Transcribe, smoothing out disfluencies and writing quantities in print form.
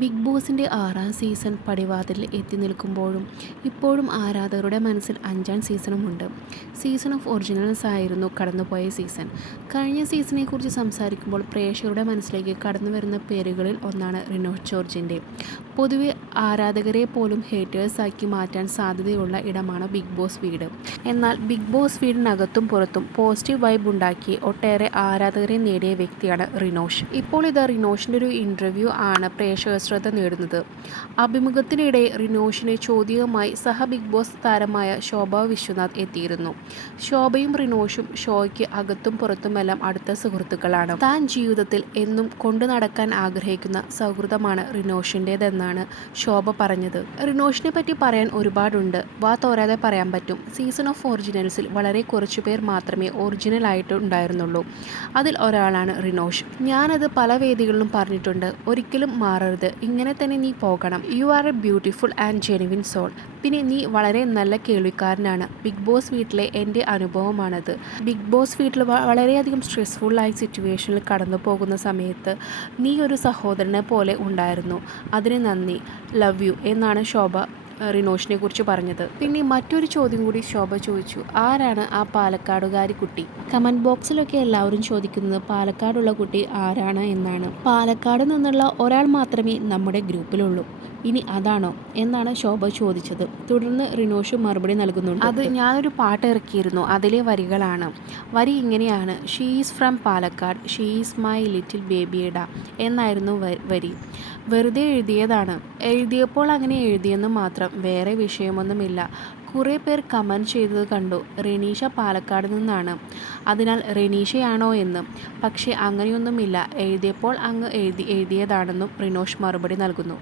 Big ബോസിൻ്റെ 6-ാം season പടിവാതിലിൽ എത്തി നിൽക്കുമ്പോഴും ഇപ്പോഴും ആരാധകരുടെ മനസ്സിൽ 5-ാം സീസണുമുണ്ട്. സീസൺ ഓഫ് ഒറിജിനൽസ് ആയിരുന്നു കടന്നുപോയ സീസൺ. കഴിഞ്ഞ സീസണെക്കുറിച്ച് സംസാരിക്കുമ്പോൾ പ്രേക്ഷകരുടെ മനസ്സിലേക്ക് കടന്നുവരുന്ന പേരുകളിൽ ഒന്നാണ് റിനോഷ് ജോർജിൻ്റെ. പൊതുവെ ആരാധകരെ പോലും ഹേറ്റേഴ്സാക്കി മാറ്റാൻ സാധ്യതയുള്ള ഇടമാണ് ബിഗ് ബോസ് വീട്. എന്നാൽ ബിഗ് ബോസ് വീടിനകത്തും പുറത്തും പോസിറ്റീവ് വൈബ് ഉണ്ടാക്കി ഒട്ടേറെ ആരാധകരെ നേടിയ വ്യക്തിയാണ് റിനോഷ്. ഇപ്പോൾ ഇത് റിനോഷിൻ്റെ ഒരു ഇൻ്റർവ്യൂ ആണ് പ്രേക്ഷക ശ്രദ്ധ നേടുന്നത്. അഭിമുഖത്തിനിടെ റിനോഷിനെ ചോദ്യവുമായി സഹ ബിഗ് ബോസ് താരമായ ശോഭ വിശ്വനാഥ് എത്തിയിരുന്നു. ശോഭയും റിനോഷും ഷോയ്ക്ക് അകത്തും പുറത്തുമെല്ലാം അടുത്ത സുഹൃത്തുക്കളാണ്. താൻ ജീവിതത്തിൽ എന്നും കൊണ്ടു നടക്കാൻ ആഗ്രഹിക്കുന്ന സൗഹൃദമാണ് റിനോഷിൻ്റേതെന്നാണ് ശോഭ പറഞ്ഞത്. റിനോഷിനെ പറ്റി പറയാൻ ഒരുപാടുണ്ട്, വാ തോരാതെ പറയാൻ പറ്റും. സീസൺ ഓഫ് ഒറിജിനൽസിൽ വളരെ കുറച്ചുപേർ മാത്രമേ ഒറിജിനൽ ആയിട്ട് ഉണ്ടായിരുന്നുള്ളൂ. അതിൽ ഒരാളാണ് റിനോഷ്. ഞാനത് പല വേദികളിലും പറഞ്ഞിട്ടുണ്ട്, ഒരിക്കലും മാറരുത്, ഇങ്ങനെ തന്നെ നീ പോകണം. You are a beautiful and genuine soul. പിന്നെ നീ വളരെ നല്ല കേൾവിക്കാരനാണ്. ബിഗ് ബോസ് വീട്ടിലെ എൻ്റെ അനുഭവമാണത്. ബിഗ് ബോസ് വീട്ടിൽ വളരെയധികം സ്ട്രെസ്ഫുള്ളായ സിറ്റുവേഷനിൽ കടന്നു പോകുന്ന സമയത്ത് നീ ഒരു സഹോദരനെ പോലെ ഉണ്ടായിരുന്നു. അതിന് നന്ദി, ലവ് യു എന്നാണ് ശോഭ റിനോഷിനെ കുറിച്ച് പറഞ്ഞത്. പിന്നെ മറ്റൊരു ചോദ്യം കൂടി ശോഭ ചോദിച്ചു, ആരാണ് ആ പാലക്കാടുകാരി കുട്ടി? കമൻറ്റ് ബോക്സിലൊക്കെ എല്ലാവരും ചോദിക്കുന്നത് പാലക്കാടുള്ള കുട്ടി ആരാണ് എന്നാണ്. പാലക്കാട് നിന്നുള്ള ഒരാൾ മാത്രമേ നമ്മുടെ ഗ്രൂപ്പിലുള്ളൂ, ഇനി അതാണോ എന്നാണ് ശോഭ ചോദിച്ചത്. തുടർന്ന് റിനോഷ് മറുപടി നൽകുന്നുണ്ട്. അത് ഞാനൊരു പാട്ട് ഇറക്കിയിരുന്നു, അതിലെ വരികളാണ്. വരി ഇങ്ങനെയാണ്, she is from Palakkad, she is my little ബേബിയുടെ എന്നായിരുന്നു വരി. വെറുതെ എഴുതിയതാണ്. എഴുതിയപ്പോൾ അങ്ങനെ എഴുതിയെന്ന് മാത്രം, വേറെ വിഷയമൊന്നുമില്ല. കുറേ പേർ കമൻറ്റ് ചെയ്തത് കണ്ടു, റെനീഷ പാലക്കാട് നിന്നാണ്, അതിനാൽ റെനീഷയാണോ എന്ന്. പക്ഷേ അങ്ങനെയൊന്നുമില്ല, എഴുതിയപ്പോൾ അങ്ങ് എഴുതിയതാണെന്നും റിനോഷ് മറുപടി നൽകുന്നു.